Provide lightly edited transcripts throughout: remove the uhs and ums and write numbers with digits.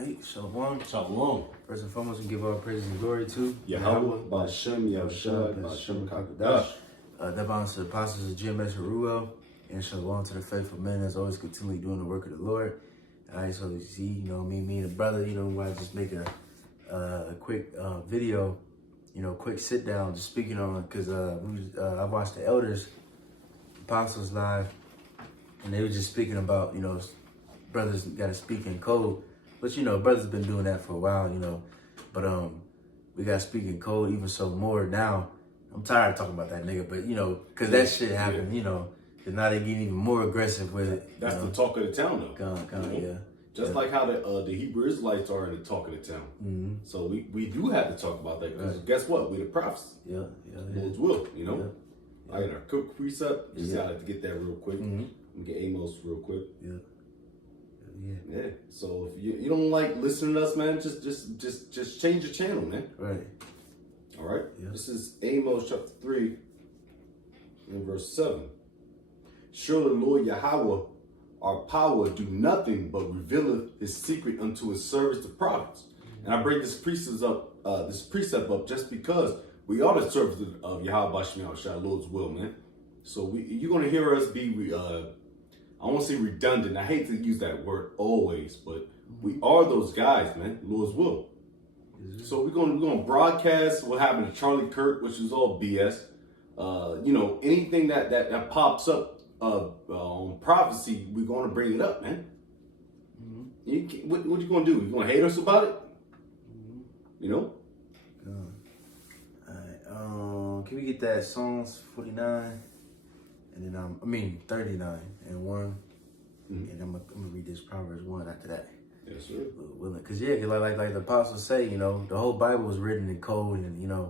Alright, Shalom. Shalom. First and foremost, we give our praise and glory to Yahweh, Ba'Shem, Yahushua, Ba'Shem, Kakadash. That bonds to the apostles of GMS Ruel, and Shalom to the faithful men that's always continually doing the work of the Lord. Alright, so you see, me and the brother, why just make a quick video, quick sit down, just speaking on, because I watched the Elders Apostles live, and they were just speaking about, brothers got to speak in code. But, brothers been doing that for a while, But we got to speak in code even so more now. I'm tired of talking about that nigga, but, because that shit happened, because now they getting even more aggressive with it. That's the talk of the town, though. Yeah. Just like how the Hebrew Israelites are in the talk of the town. Mm-hmm. So we do have to talk about that, because guess what? We're the prophets. Yeah. Lord's will, I got our cook precept. Just gotta get that real quick. Mm-hmm. We get Amos real quick. Yeah. So if you don't like listening to us, man, just change your channel, man. Right. All right. Yeah. This is Amos chapter 3 and verse 7. Surely Lord Yahweh, our power, do nothing but revealeth his secret unto his servants the prophets. And I bring this precept up just because we are the servants of Yahweh Ba'Shem Yahushua, Lord's will, man. So you're gonna hear us be I won't say redundant. I hate to use that word always, but we are those guys, man. Lord's will. So we're gonna broadcast what happened to Charlie Kirk, which is all BS. Anything that pops up on prophecy, we're gonna bring it up, man. What you gonna do? You gonna hate us about it? Alright. Can we get that Psalms 49? And then 39 and 1, and I'm gonna read this Proverbs 1 after that. Yes, sir. Willing, cause like the apostles say, the whole Bible was written in code, and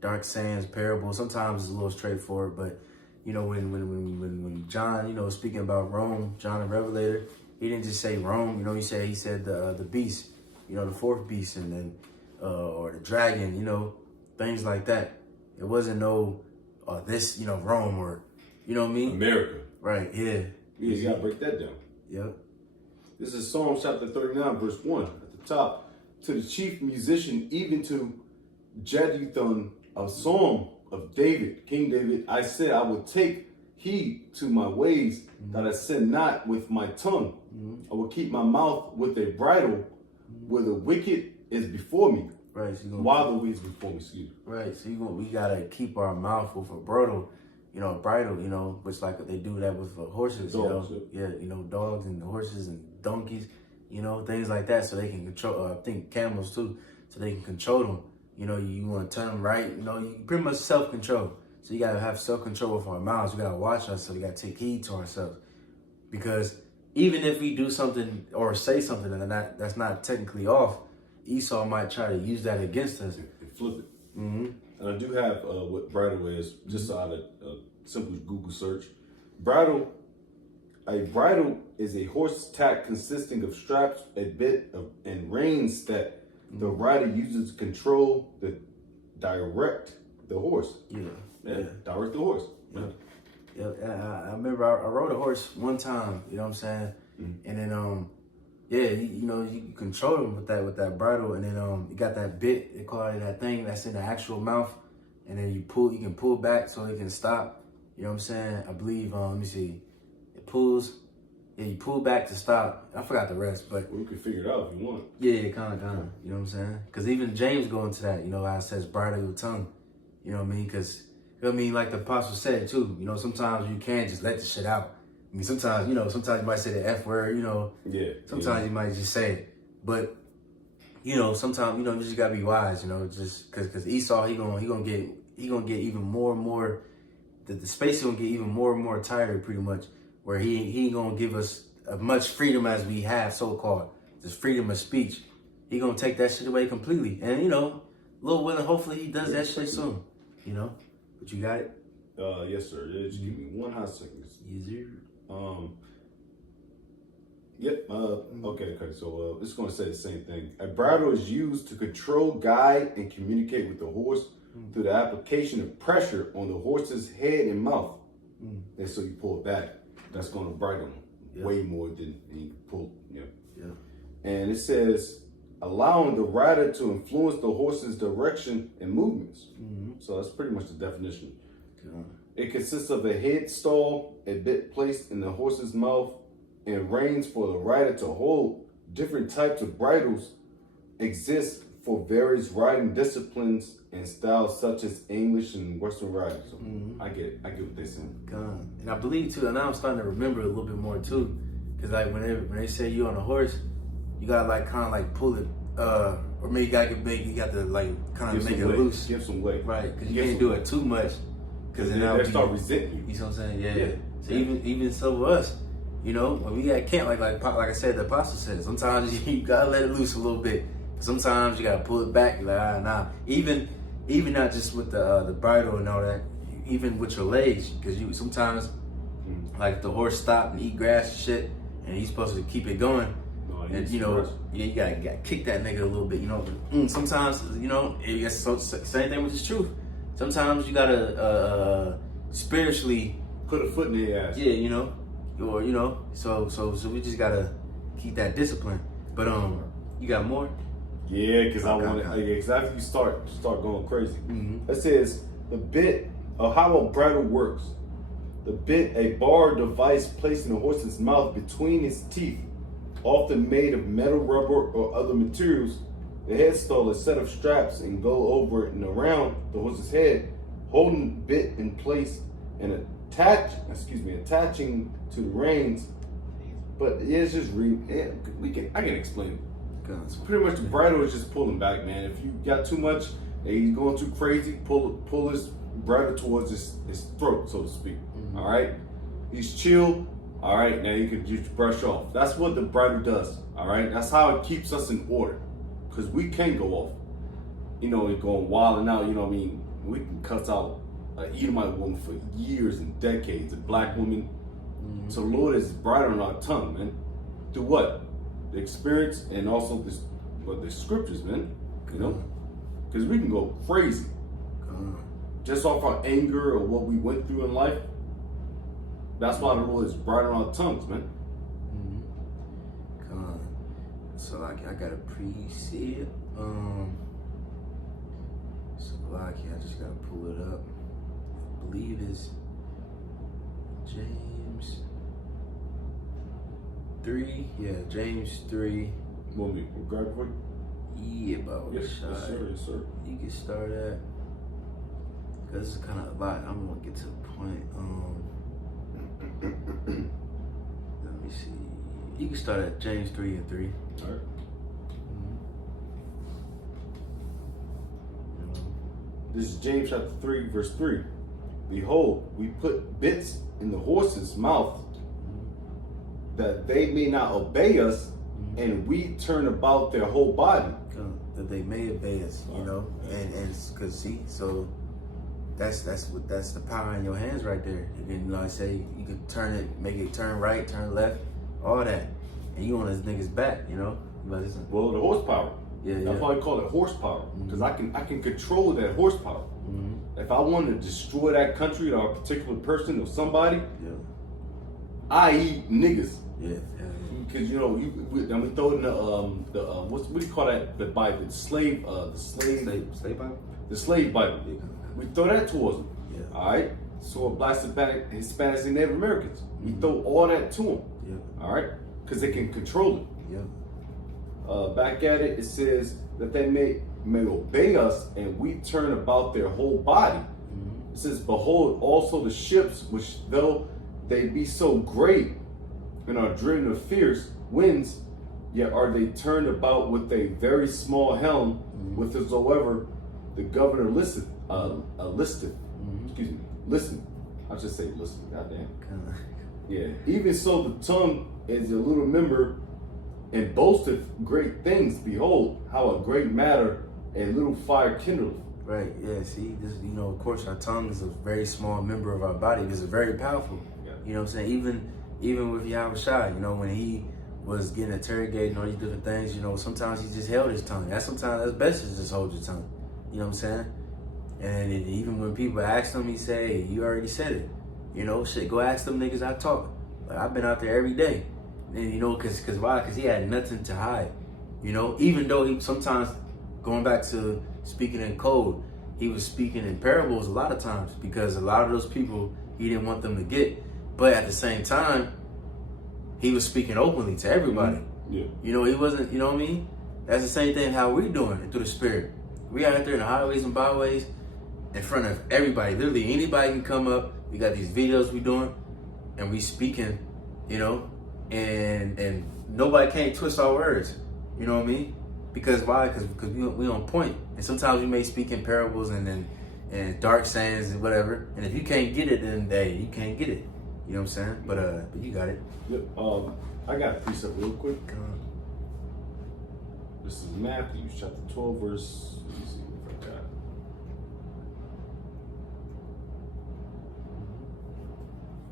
dark sayings, parables. Sometimes it's a little straightforward, but when John, was speaking about Rome, John the Revelator, he didn't just say Rome. He said the beast, the fourth beast, and then or the dragon, things like that. It wasn't this, Rome or. You know what I mean? America. Right, yeah. Yeah, you gotta break that down. Yep. This is Psalm chapter 39, verse 1. At the top, to the chief musician, even to Jeduthun, a psalm of David, King David, I said, I will take heed to my ways, that I sin not with my tongue. I will keep my mouth with a bridle, where the wicked is before me. Right. So while the weeds before me, excuse me. Right. So we gotta keep our mouth with a bridle. Bridle, which like they do that with horses, dogs, dogs and horses and donkeys, things like that, so they can control, I think camels too, so they can control them. You want to turn them right, you pretty much self-control. So you got to have self-control with our mouths. We got to watch ourselves. We got to take heed to ourselves. Because even if we do something or say something that's not technically off, Esau might try to use that against us. And flip it. And I do have what bridle is, just out of simple Google search. A bridle is a horse tack consisting of straps, a bit and reins that the rider uses to control direct the horse. Direct the horse. I remember I rode a horse one time, you know what I'm saying? And then you control them with that bridle, and then you got that bit, they call it that thing that's in the actual mouth, and then you can pull back so it can stop. You know what I'm saying? I believe let me see. It pulls, you pull back to stop. I forgot the rest, but we can figure it out if you want. Yeah, kinda. You know what I'm saying? Because even James go into that, how it says bridle your tongue. You know what I mean? Because like the apostle said too, sometimes you can't just let the shit out. I mean, sometimes you might say the F word, Sometimes you might just say it. But, sometimes, you just gotta be wise, just cause Esau, he gonna get even more and more, the space is gonna get even more and more tighter pretty much, where he ain't gonna give us as much freedom as we have, so-called, this freedom of speech. He gonna take that shit away completely. And, Lil Willing, hopefully he does that shit soon, But you got it? Yes, sir. Just give me one hot second. Easier. Yep. Okay. So it's going to say the same thing. A bridle is used to control, guide, and communicate with the horse through the application of pressure on the horse's head and mouth. And so you pull it back. That's going to bridle him way more than you pull. And it says allowing the rider to influence the horse's direction and movements. Mm-hmm. So that's pretty much the definition. God. It consists of a head stall, a bit placed in the horse's mouth, and reins for the rider to hold. Different types of bridles exist for various riding disciplines and styles, such as English and Western riding. So I get it. I get what they're saying. God. And I believe too, and now I'm starting to remember a little bit more too, because like when they say you on a horse, you gotta like kind of like pull it, or maybe you got to like kind of make it loose, Give some weight, right? Because you can't do it too much, because then they start resenting you. You see what I'm saying? Yeah. Yeah. So even so with us, you know, when we got camp, like I said, the apostle said, sometimes you gotta let it loose a little bit. Sometimes you gotta pull it back. You're like, nah. Even not just with the bridle and all that, even with your legs, because you sometimes like the horse stop and eat grass and shit, and he's supposed to keep it going. And you know, yeah, you gotta kick that nigga a little bit. You know, sometimes you know, it's same thing with the truth. Sometimes you gotta spiritually put a foot in their ass. Yeah, you know, or you know, so we just gotta keep that discipline. But you got more? Yeah, because I want Okay. to. Exactly, you start going crazy. Mm-hmm. It says the bit of how a bridle works. The bit, a bar device placed in the horse's mouth between his teeth, often made of metal, rubber, or other materials. The headstall is a set of straps and go over and around the horse's head, holding the bit in place and attaching to the reins. But it's just I can explain it. It's pretty much the bridle is just pulling back, man. If you got too much and he's going too crazy, pull his bridle towards his throat, so to speak. Mm-hmm. All right, he's chill. All right, now you can just brush off. That's what the bridle does. All right, that's how it keeps us in order, because we can go off. You know, it going wild and out. You know what I mean? We can cuss out an Edomite woman for years and decades, a black woman. Mm-hmm. So the Lord is bridle on our tongue, man. Through what? The experience and also the scriptures, man. You know, because we can go crazy just off our anger or what we went through in life. That's why the Lord is bridle on our tongues, man. So I got a precept. Slovakia, I just gotta pull it up. I believe it's James 3. Yeah, James 3. Want me to grab it for you? Yeah, about Yes, sir. Yes, sir. You can start at, because this is kind of a lot. I'm gonna get to the point. Let me see. You can start at James 3:3. All right. This is James chapter 3, verse 3. Behold, we put bits in the horse's mouth that they may not obey us, and we turn about their whole body. That they may obey us, you know, and because see, so that's the power in your hands right there. You can, like I say, you can turn it, make it turn right, turn left, all that, and you on this nigga's back, you know. But it's, Well, the horsepower. yeah, That's why I call it horsepower, because I can control that horsepower. If I want to destroy that country or a particular person or somebody, yeah, i.e. niggas, yeah. because you know we throw in the what do you call that, the Bible, the slave Slave Bible. We throw that towards them. Yeah. All right. So Black, Hispanics, and Native Americans, we throw all that to them. Yeah. All right, because they can control it. Yeah. Back at it, it says that they may obey us, and we turn about their whole body. It says, behold, also the ships, which though they be so great and are driven of fierce winds, yet are they turned about with a very small helm, whithersoever the governor listeth. Listen. I should say listen. Goddamn. Yeah. Even so, the tongue is a little member, and boasteth great things. Behold, how a great matter a little fire kindleth. Right. Yeah. See, this, you know, of course, our tongue is a very small member of our body. This is very powerful. Yeah. You know what I'm saying? Even with Yahweh Shai, you know, when he was getting interrogated and all these different things, you know, sometimes he just held his tongue. That's best to just hold your tongue. You know what I'm saying? And even when people ask him, he say, hey, you already said it. You know, shit, go ask them niggas I talk. Like, I've been out there every day. And, you know, cause why? Cause he had nothing to hide. You know, even though he sometimes, going back to speaking in code, he was speaking in parables a lot of times because a lot of those people he didn't want them to get. But at the same time, he was speaking openly to everybody. Yeah. You know, he wasn't, you know what I mean? That's the same thing how we're doing it through the Spirit. We out there in the highways and byways in front of everybody. Literally anybody can come up. We got these videos we doing and we speaking, you know, and nobody can't twist our words. You know what I mean? Because why? Because we on point. And sometimes we may speak in parables and dark sayings and whatever. And if you can't get it, then hey, you can't get it. You know what I'm saying? But you got it. Yep. I got a precept real quick. This is Matthew chapter 12, verse. Let me see if I got it.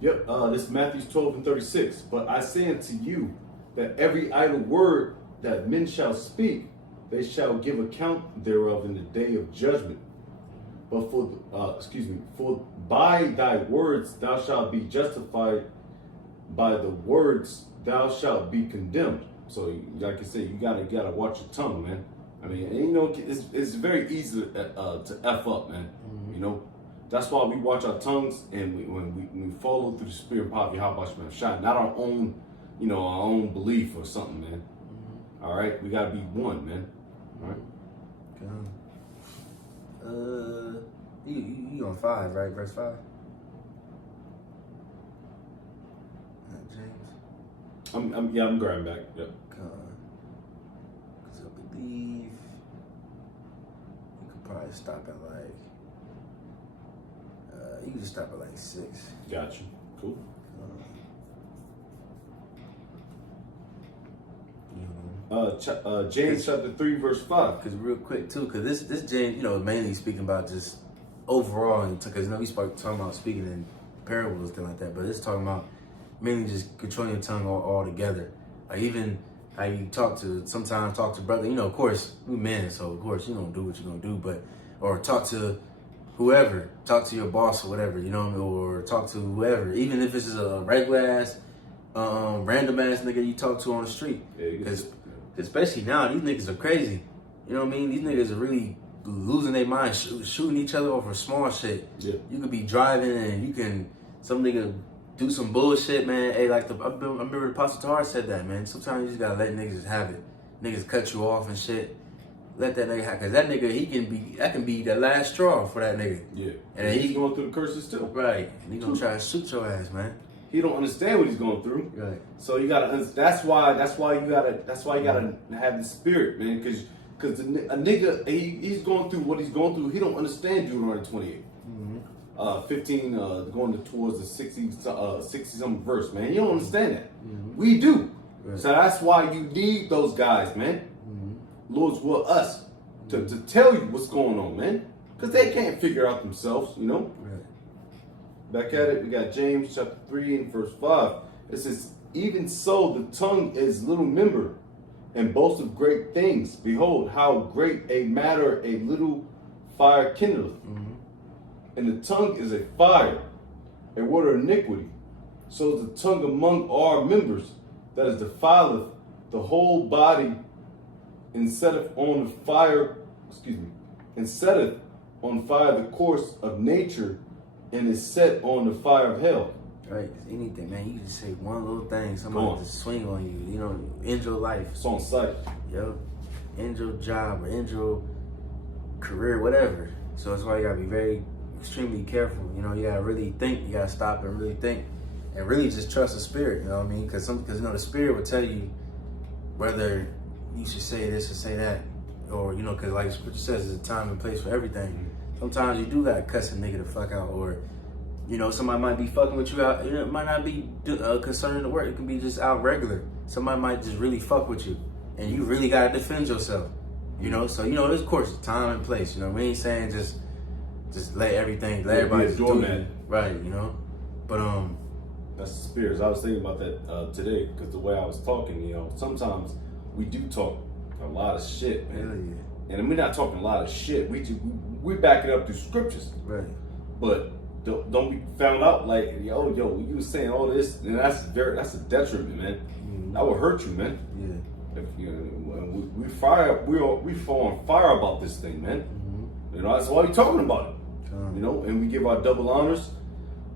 Yep. This is Matthew 12 and 36. But I say unto you that every idle word that men shall speak, they shall give account thereof in the day of judgment. But for by thy words thou shalt be justified, by the words thou shalt be condemned. So, like I said, you gotta watch your tongue, man. I mean, and, you know, it's very easy to f up, man. Mm-hmm. You know, that's why we watch our tongues and when we follow through the Spirit and power of Yahweh Shai, not our own, you know, our own belief or something, man. Mm-hmm. All right, we gotta be one, man. All right. You on 5, right? Verse 5. James. I'm grabbing back. Yep. Because I believe you could probably stop at like. You can just stop at like 6. Got you. Cool. James chapter 3 verse 5. Because real quick too, because this James, you know, mainly speaking about just overall, because you know we talking about speaking in parables and things like that, but it's talking about mainly just controlling your tongue all together. Like even how you sometimes talk to brother, you know, of course we men, so of course you don't do what you're gonna do, but or talk to whoever, talk to your boss or whatever, you know, or talk to whoever, even if it's a regular ass, random ass nigga you talk to on the street, because. Especially now, these niggas are crazy. You know what I mean? These niggas are really losing their mind, shooting each other over small shit. Yeah. You could be driving and some nigga do some bullshit, man. Hey, like I remember the Apostle Tahar said that, man. Sometimes you just gotta let niggas have it. Niggas cut you off and shit. Let that nigga have, cause that nigga, that can be the last straw for that nigga. Yeah. And he's going through the curses too. Right. And he gonna try to shoot your ass, man. He don't understand what he's going through. Right. So you gotta. That's why you gotta have the Spirit, man. Because a nigga, he's going through what he's going through. He don't understand Deuteronomy 28, 15, going towards the 60 something verse, man. You don't understand that. We do. Right. So that's why you need those guys, man. Lord's will us to tell you what's going on, man. Because they can't figure out themselves, you know. Right. Back at it, we got James chapter 3 and verse 5. It says, even so the tongue is little member and boasts of great things. Behold, how great a matter a little fire kindleth. And the tongue is a fire, a word of iniquity. So is the tongue among our members, that is defileth the whole body, and setteth on fire the course of nature, and is set on the fire of hell. Right, anything, man. You can just say one little thing, somebody just swing on you. You know, end your life. It's on sight. Yo, end your job or end your career, whatever. So that's why you gotta be extremely careful. You know, you gotta really think. You gotta stop and really think, and really just trust the Spirit. You know what I mean? Because you know the Spirit will tell you whether you should say this or say that, or you know, because like Scripture says, there's a time and place for everything. Sometimes you do gotta cuss a nigga the fuck out, or you know, somebody might be fucking with you out. You know, it might not be concerning the work. It can be just out regular. Somebody might just really fuck with you, and you really gotta defend yourself. You know, so you know, there's of course time and place. You know, we ain't saying just let everybody do it. Right? You know, but that's the Spirit. I was thinking about that today because the way I was talking, you know, sometimes we do talk a lot of shit, man. Hell yeah. And we're not talking a lot of shit. We back it up through scriptures. Right. But don't be found out like, yo, you was saying all this, and that's a detriment, man. That will hurt you, man. Yeah. If we fire. We fall on fire about this thing, man. You know, that's why we're talking about it. You know, and we give our double honors,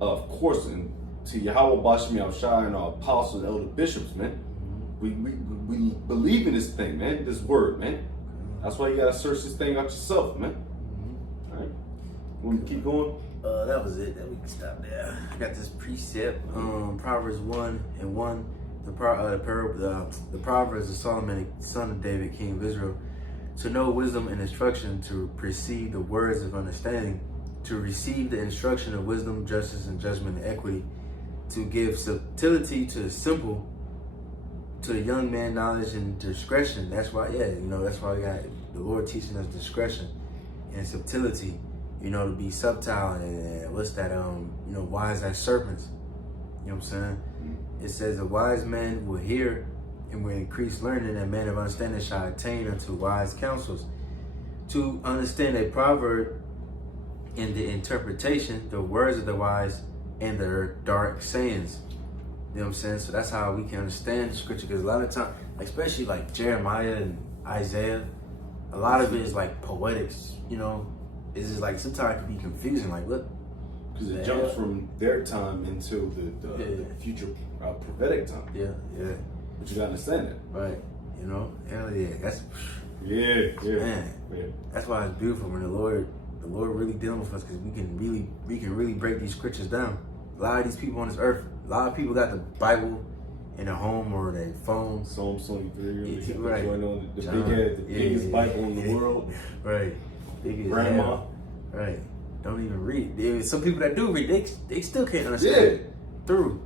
of course, and to Yahweh Bashmi Al-Shai and our apostles and elder bishops, man. We believe in this thing, man. This word, man. That's why you gotta search this thing out yourself, man. All right. Want to keep going? That was it. That we can stop there. I got this precept, Proverbs 1:1. The Proverbs of Solomon, son of David, king of Israel, to know wisdom and instruction, to perceive the words of understanding, to receive the instruction of wisdom, justice, and judgment and equity, to give subtlety to the simple, to the young man knowledge and discretion. That's why, that's why we got the Lord teaching us discretion and subtlety, to be subtle and what's that, wise as serpents. You know what I'm saying? It says a wise man will hear and will increase learning, and a man of understanding shall attain unto wise counsels. To understand a proverb in the interpretation, the words of the wise and their dark sayings. You know what I'm saying? So that's how we can understand the scripture, because a lot of time, especially like Jeremiah and Isaiah, a lot of it is like poetics, It's just like sometimes it can be confusing, like what? Because it jumps from their time into the future prophetic time. Yeah. But you gotta understand that. Right. Hell yeah. That's yeah. Man. Yeah. That's why it's beautiful when the Lord really dealing with us, because we can really break these scriptures down. A lot of these people on this earth, a lot of people got the Bible in their home or their phone. Psalm 23, right. The biggest Bible in the world. Right. Biggest Grandma. Right. Don't even read. Some people that do read, they still can't understand it through.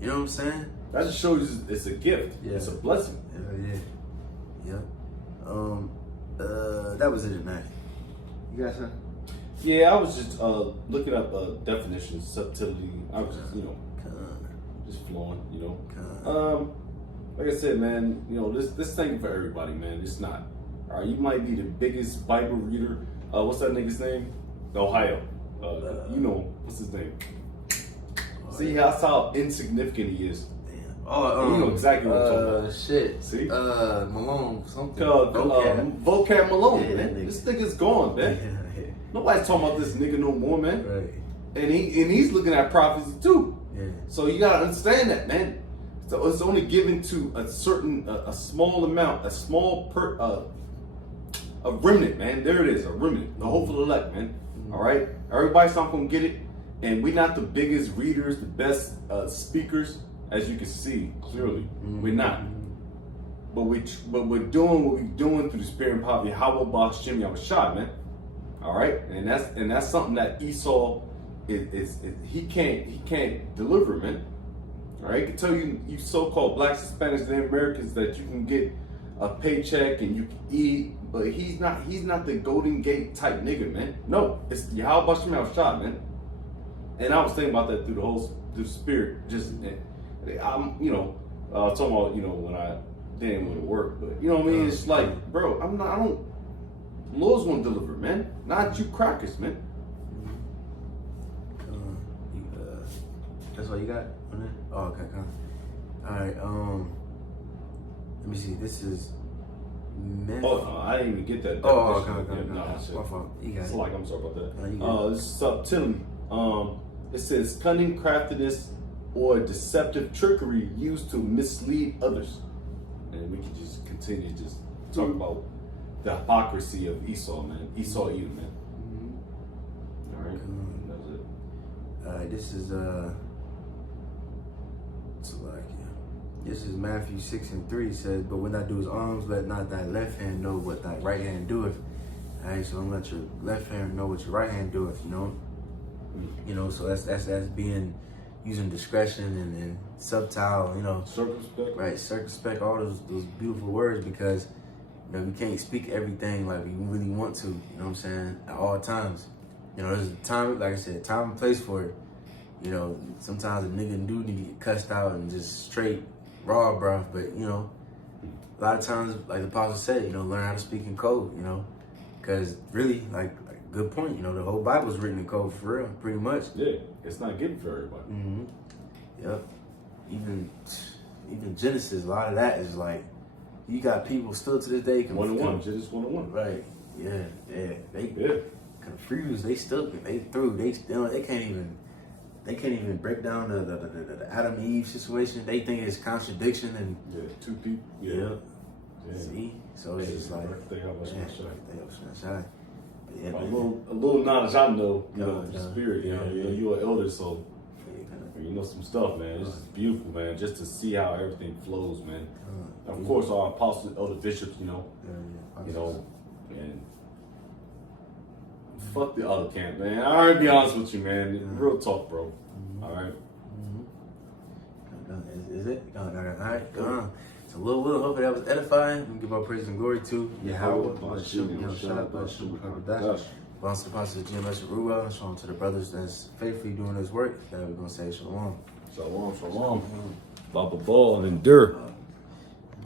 You know what I'm saying? That just shows you it's a gift. Yeah. It's a blessing. Yeah. That was it tonight. You got something? Yeah, I was just looking up definitions, subtlety. I was just, just flowing, Like I said, man, this thing for everybody, man. It's not. All right, you might be the biggest Bible reader. What's that nigga's name? Ohio. What's his name? See, that's how insignificant he is. Oh, you know exactly what I'm talking about. Shit. See? Malone, something. Vocab Malone, yeah, man. This nigga's gone, man. Yeah. Nobody's talking about this nigga no more, man. Right. And he's looking at prophecy too. Yeah. So you gotta understand that, man. So it's only given to a certain, a small amount, a remnant, man. There it is, a remnant. The hopeful elect, man. All right? Everybody's not gonna get it. And we're not the biggest readers, the best speakers, as you can see clearly. We're not. But we're doing what we're doing through the spirit and power of Yahweh Bashim Yahushua, man. All right? And that's something that Esau he can't deliver, man. All right? I can tell you so-called blacks, Hispanics, and Americans that you can get a paycheck and you can eat, but he's not the Golden Gate type nigga, man. No, it's Yahweh Bashim Yahushua, man. And I was thinking about that through the spirit. I'm, talking about, when I didn't want to work, but you know what I mean? It's like, bro, the Lord's gonna deliver, man. Not you crackers, man. That's all you got on that? Oh, okay, all right, let me see. This is I didn't even get that. Okay. No, my fault. You got it. I'm sorry about that. This is subtlety. It says cunning, craftiness, or deceptive trickery used to mislead others. And we can just continue to just talk about the hypocrisy of Esau, man. Esau Edom, man. All right. That's it. All right, this is this is Matthew 6:3. It says, "But when thou doest alms, let not thy left hand know what thy right hand doeth." All right, so don't let your left hand know what your right hand doeth. So that's being using discretion and subtle. Circumspect. Right, circumspect. All those beautiful words, because we can't speak everything like we really want to. You know what I'm saying? At all times. There's a time, like I said, time and place for it. Sometimes a nigga do need to get cussed out and just straight raw, bruh. But a lot of times, like the apostle said, learn how to speak in code. Because really, like good point. The whole Bible's written in code for real, pretty much. Yeah, it's not given for everybody. Yep. Even Genesis, a lot of that is like you got people still to this day. 1-1, just 1-1. Right. Yeah. They Yeah. confused. They still they can't even break down the Adam Eve situation. They think it's contradiction and Yeah, 2 people. yeah. Yeah. See, so it's just like birthday, how much yeah, my shot. birthday, how much my shot. But yeah, A man. little knowledge I know, you know, Yeah, the spirit. yeah, You know, yeah. you're an elder, so Yeah, kinda, you know some stuff, man. This is beautiful, man. Just to see how everything flows, man. Of yeah. course, our apostles, elder bishops, you know, Yeah. you know, and fuck the other camp, man. All right, be honest with you, man. Real talk, bro. All right. Is it? All right. So little hope that was edifying. We give our praise and glory to Yahweh. Shout out to the sponsor of GMS Ruel. Shout out to the brothers that's faithfully doing this work. That we're gonna say shalom. Shalom, shalom. Baba Ball and endure.